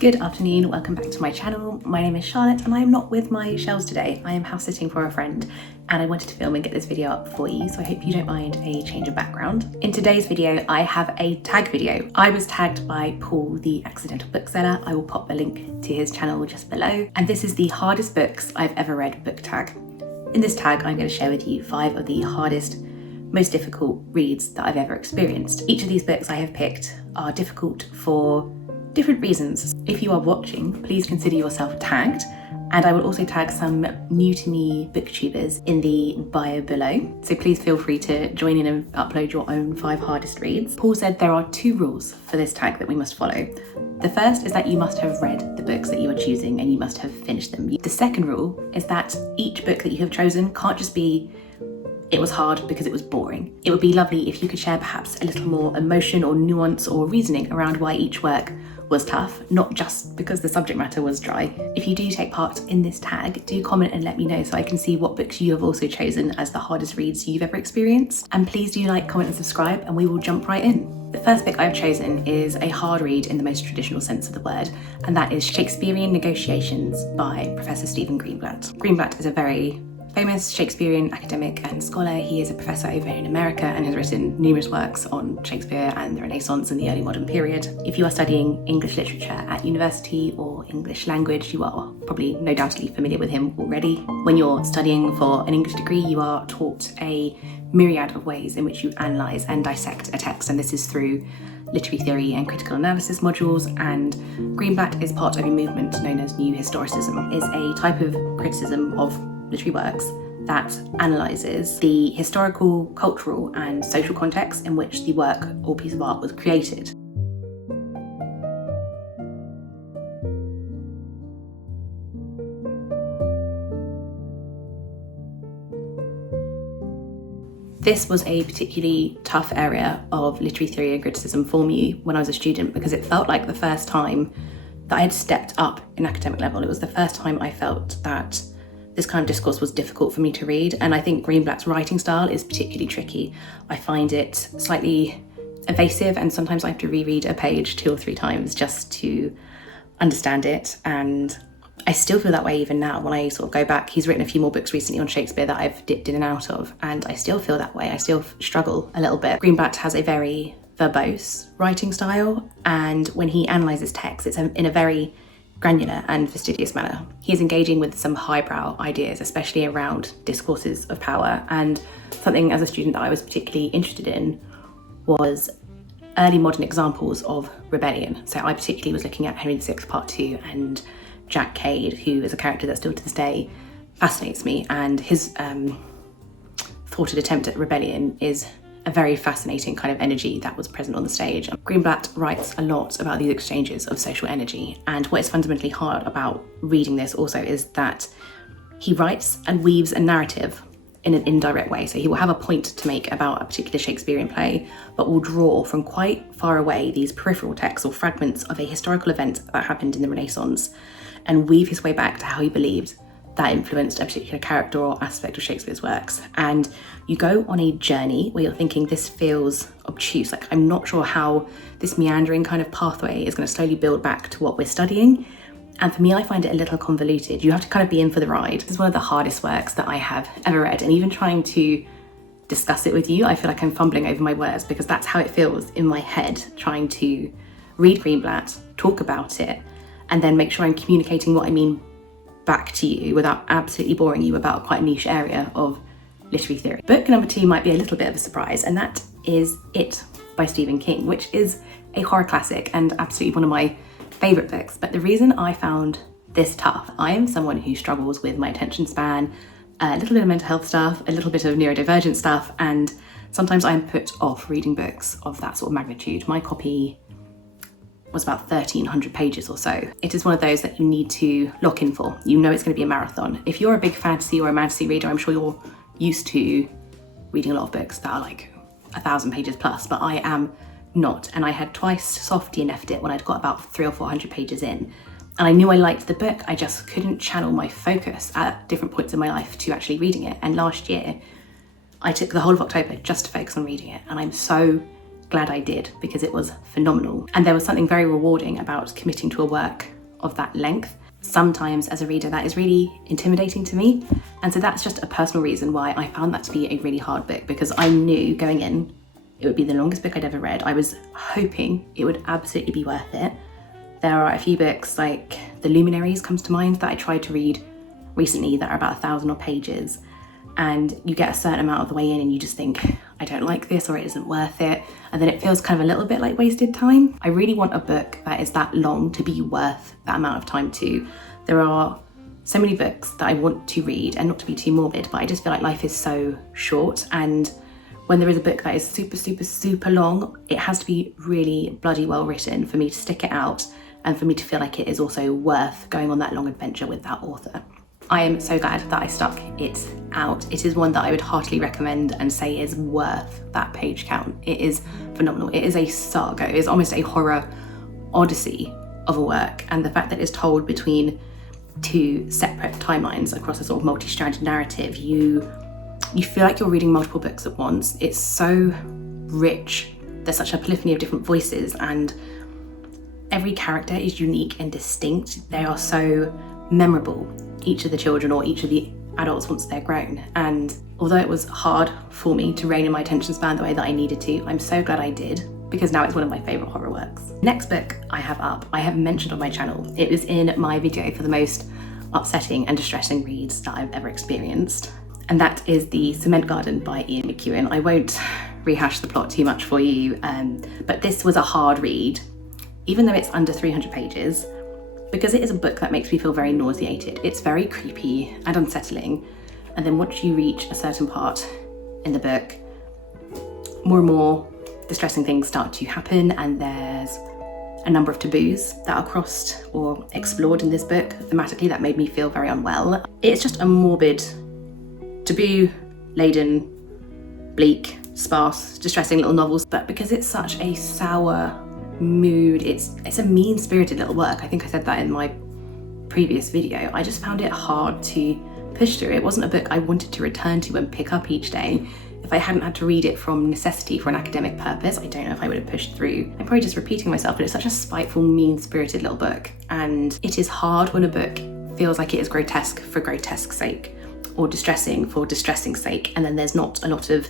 Good afternoon, welcome back to my channel. My name is Charlotte and I am not with my shelves today. I am house sitting for a friend and I wanted to film and get this video up for you, so I hope you don't mind a change of background. In today's video, I have a tag video. I was tagged by Paul, the accidental bookseller. I will pop a link to his channel just below. And this is the hardest books I've ever read book tag. In this tag, I'm going to share with you 5 of the hardest, most difficult reads that I've ever experienced. Each of these books I have picked are difficult for different reasons. If you are watching, please consider yourself tagged, and I will also tag some new to me booktubers in the bio below, so please feel free to join in and upload your own 5 hardest reads. Paul said there are 2 rules for this tag that we must follow. The first is that you must have read the books that you are choosing and you must have finished them. The second rule is that each book that you have chosen can't just be it was hard because it was boring. It would be lovely if you could share perhaps a little more emotion or nuance or reasoning around why each work was tough, not just because the subject matter was dry. If you do take part in this tag, do comment and let me know so I can see what books you have also chosen as the hardest reads you've ever experienced. And please do like, comment and subscribe and we will jump right in. The first book I've chosen is a hard read in the most traditional sense of the word, and that is Shakespearean Negotiations by Professor Stephen Greenblatt. Greenblatt is a very famous Shakespearean academic and scholar. He is a professor over in America and has written numerous works on Shakespeare and the Renaissance and the early modern period. If you are studying English literature at university or English language, you are probably no doubtly familiar with him already. When you're studying for an English degree, you are taught a myriad of ways in which you analyse and dissect a text, and this is through literary theory and critical analysis modules, and Greenblatt is part of a movement known as New Historicism. It is a type of criticism of literary works that analyses the historical, cultural and social context in which the work or piece of art was created. This was a particularly tough area of literary theory and criticism for me when I was a student, because it felt like the first time that I had stepped up in academic level. It was the first time I felt that this kind of discourse was difficult for me to read, and I think Greenblatt's writing style is particularly tricky. I find it slightly evasive, and sometimes I have to reread a page 2 or 3 times just to understand it, and I still feel that way even now when I sort of go back. He's written a few more books recently on Shakespeare that I've dipped in and out of, and I still feel that way. I still struggle a little bit. Greenblatt has a very verbose writing style, and when he analyses text, it's in a very granular and fastidious manner. He is engaging with some highbrow ideas, especially around discourses of power, and something as a student that I was particularly interested in was early modern examples of rebellion. So I particularly was looking at Henry VI Part 2 and Jack Cade, who is a character that still to this day fascinates me, and his thwarted attempt at rebellion is a very fascinating kind of energy that was present on the stage. Greenblatt writes a lot about these exchanges of social energy, and what is fundamentally hard about reading this also is that he writes and weaves a narrative in an indirect way. So he will have a point to make about a particular Shakespearean play, but will draw from quite far away these peripheral texts or fragments of a historical event that happened in the Renaissance and weave his way back to how he believed that influenced a particular character or aspect of Shakespeare's works. And you go on a journey where you're thinking, this feels obtuse, like I'm not sure how this meandering kind of pathway is going to slowly build back to what we're studying. And for me, I find it a little convoluted. You have to kind of be in for the ride. This is one of the hardest works that I have ever read, and even trying to discuss it with you, I feel like I'm fumbling over my words, because that's how it feels in my head, trying to read Greenblatt, talk about it, and then make sure I'm communicating what I mean back to you without absolutely boring you about quite a niche area of literary theory. Book number 2 might be a little bit of a surprise, and that is It by Stephen King, which is a horror classic and absolutely one of my favourite books. But the reason I found this tough, I am someone who struggles with my attention span, a little bit of mental health stuff, a little bit of neurodivergent stuff, and sometimes I'm put off reading books of that sort of magnitude. My copy was about 1,300 pages or so. It is one of those that you need to lock in for. You know it's going to be a marathon. If you're a big fantasy or romantasy reader, I'm sure you're used to reading a lot of books that are like 1,000 pages plus, but I am not. And I had twice soft DNF'd it when I'd got about 300 or 400 pages in. And I knew I liked the book, I just couldn't channel my focus at different points in my life to actually reading it. And last year, I took the whole of October just to focus on reading it. And I'm so glad I did, because it was phenomenal. And there was something very rewarding about committing to a work of that length. Sometimes as a reader that is really intimidating to me, and so that's just a personal reason why I found that to be a really hard book, because I knew going in it would be the longest book I'd ever read. I was hoping it would absolutely be worth it. There are a few books, like The Luminaries comes to mind, that I tried to read recently that are about 1,000 odd pages, and you get a certain amount of the way in and you just think, I don't like this, or it isn't worth it, and then it feels kind of a little bit like wasted time. I really want a book that is that long to be worth that amount of time too. There are so many books that I want to read, and not to be too morbid, but I just feel like life is so short, and when there is a book that is super long, it has to be really bloody well written for me to stick it out, and for me to feel like it is also worth going on that long adventure with that author. I am so glad that I stuck it out. It is one that I would heartily recommend and say is worth that page count. It is phenomenal. It is a saga. It is almost a horror odyssey of a work, and the fact that it's told between two separate timelines across a sort of multi-stranded narrative, you feel like you're reading multiple books at once. It's so rich. There's such a polyphony of different voices, and every character is unique and distinct. They are so memorable, each of the children or each of the adults once they're grown. And although it was hard for me to rein in my attention span the way that I needed to, I'm so glad I did, because now it's one of my favourite horror works. Next book I have up, I have mentioned on my channel. It was in my video for the most upsetting and distressing reads that I've ever experienced, and that is The Cement Garden by Ian McEwan. I won't rehash the plot too much for you, but this was a hard read, even though it's under 300 pages, because it is a book that makes me feel very nauseated. It's very creepy and unsettling, and then once you reach a certain part in the book, more and more distressing things start to happen, and there's a number of taboos that are crossed or explored in this book thematically that made me feel very unwell. It's just a morbid, taboo-laden, bleak, sparse, distressing little novel, but because it's such a sour mood, it's a mean-spirited little work. I think I said that in my previous video. I just found it hard to push through. It wasn't a book I wanted to return to and pick up each day. If I hadn't had to read it from necessity for an academic purpose, I don't know if I would have pushed through. I'm probably just repeating myself, but it's such a spiteful, mean-spirited little book, and it is hard when a book feels like it is grotesque for grotesque's sake, or distressing for distressing's sake, and then there's not a lot of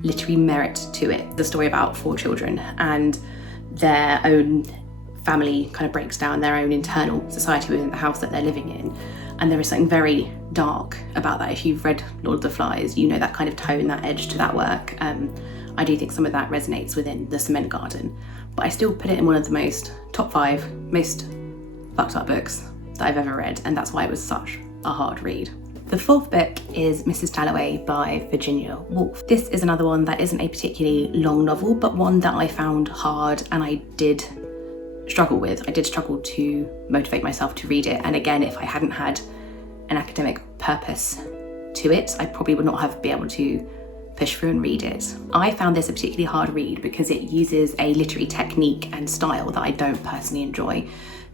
literary merit to it. The story about 4 children and their own family kind of breaks down, their own internal society within the house that they're living in, and there is something very dark about that. If you've read Lord of the Flies, you know that kind of tone, that edge to that work. I do think some of that resonates within The Cement Garden, but I still put it in one of the top 5 most fucked up books that I've ever read, and that's why it was such a hard read. The 4th book is Mrs. Dalloway by Virginia Woolf. This is another one that isn't a particularly long novel, but one that I found hard and I did struggle with. I did struggle to motivate myself to read it, and again, if I hadn't had an academic purpose to it, I probably would not have been able to push through and read it. I found this a particularly hard read because it uses a literary technique and style that I don't personally enjoy.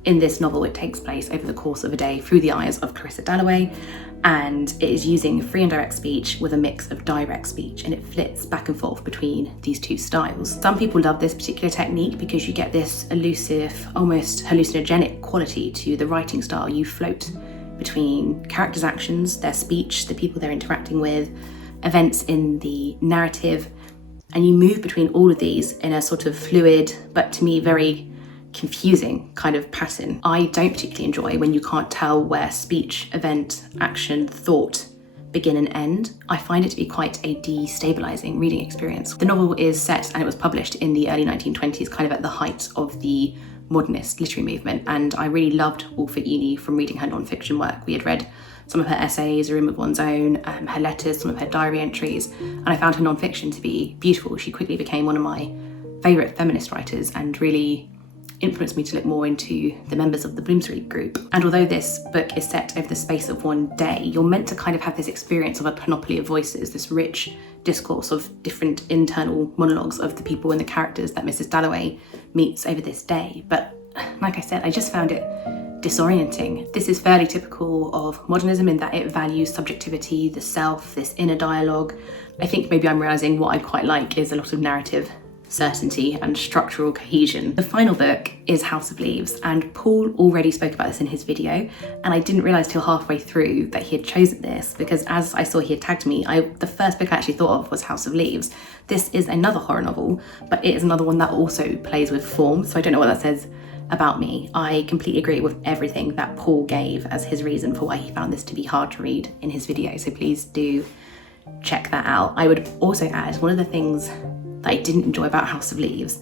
In this novel, it takes place over the course of a day through the eyes of Clarissa Dalloway, and it is using free and direct speech with a mix of direct speech, and it flits back and forth between these two styles. Some people love this particular technique because you get this elusive, almost hallucinogenic quality to the writing style. You float between characters' actions, their speech, the people they're interacting with, events in the narrative, and you move between all of these in a sort of fluid, but to me very confusing kind of pattern. I don't particularly enjoy when you can't tell where speech, event, action, thought begin and end. I find it to be quite a destabilizing reading experience. The novel is set, and it was published in the early 1920s, kind of at the height of the modernist literary movement, and I really loved Woolf at uni from reading her non-fiction work. We had read some of her essays, A Room of One's Own, her letters, some of her diary entries, and I found her non-fiction to be beautiful. She quickly became one of my favourite feminist writers and really influenced me to look more into the members of the Bloomsbury group. And although this book is set over the space of one day, you're meant to kind of have this experience of a panoply of voices, this rich discourse of different internal monologues of the people and the characters that Mrs. Dalloway meets over this day. But like I said, I just found it disorienting. This is fairly typical of modernism in that it values subjectivity, the self, this inner dialogue. I think maybe I'm realising what I quite like is a lot of narrative certainty and structural cohesion. The final book is House of Leaves, and Paul already spoke about this in his video, and I didn't realise till halfway through that he had chosen this, because as I saw he had tagged me, the first book I actually thought of was House of Leaves. This is another horror novel, but it is another one that also plays with form, so I don't know what that says about me. I completely agree with everything that Paul gave as his reason for why he found this to be hard to read in his video, so please do check that out. I would also add, one of the things that I didn't enjoy about House of Leaves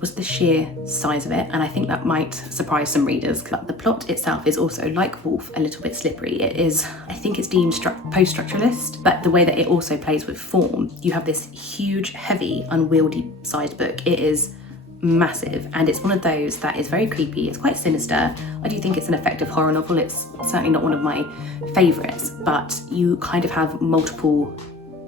was the sheer size of it, and I think that might surprise some readers. The plot itself is also, like Wolf, a little bit slippery. It is, I think it's deemed post-structuralist, but the way that it also plays with form, you have this huge, heavy, unwieldy sized book. It is massive, and it's one of those that is very creepy. It's quite sinister. I do think it's an effective horror novel. It's certainly not one of my favourites, but you kind of have multiple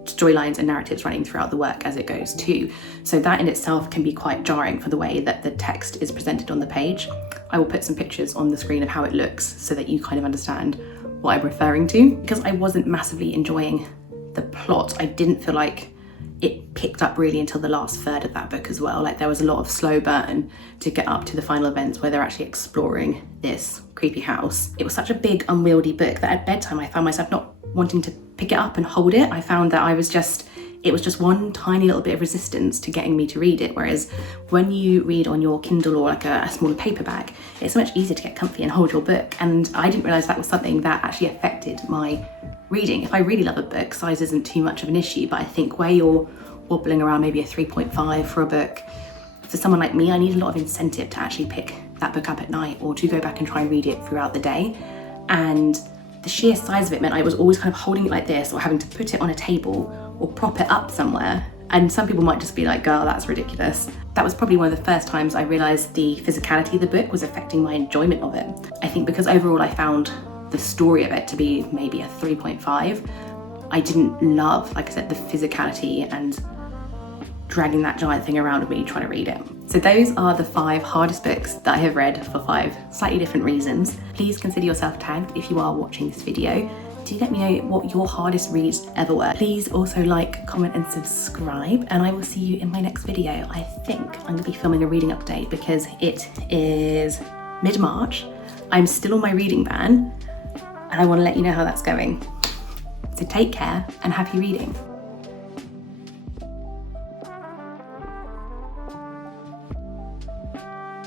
storylines and narratives running throughout the work as it goes too. So that in itself can be quite jarring for the way that the text is presented on the page. I will put some pictures on the screen of how it looks so that you kind of understand what I'm referring to. Because I wasn't massively enjoying the plot, I didn't feel like it picked up really until the last third of that book as well. Like there was a lot of slow burn to get up to the final events where they're actually exploring this creepy house. It was such a big, unwieldy book that at bedtime I found myself not wanting to pick it up and hold it. I found that it was just one tiny little bit of resistance to getting me to read it, whereas when you read on your Kindle or like a smaller paperback, it's so much easier to get comfy and hold your book, and I didn't realise that was something that actually affected my reading. If I really love a book, size isn't too much of an issue, but I think where you're wobbling around maybe a 3.5 for a book, for someone like me, I need a lot of incentive to actually pick that book up at night or to go back and try and read it throughout the day. And the sheer size of it meant I was always kind of holding it like this or having to put it on a table or prop it up somewhere. And some people might just be like, girl, that's ridiculous. That was probably one of the first times I realised the physicality of the book was affecting my enjoyment of it. I think because overall I found the story of it to be maybe a 3.5, I didn't love, like I said, the physicality and dragging that giant thing around with me trying to read it. So those are the 5 hardest books that I have read for 5 slightly different reasons. Please consider yourself tagged if you are watching this video. Do let me know what your hardest reads ever were. Please also like, comment and subscribe, and I will see you in my next video. I think I'm gonna be filming a reading update because it is mid-March. I'm still on my reading ban and I wanna let you know how that's going. So take care and happy reading.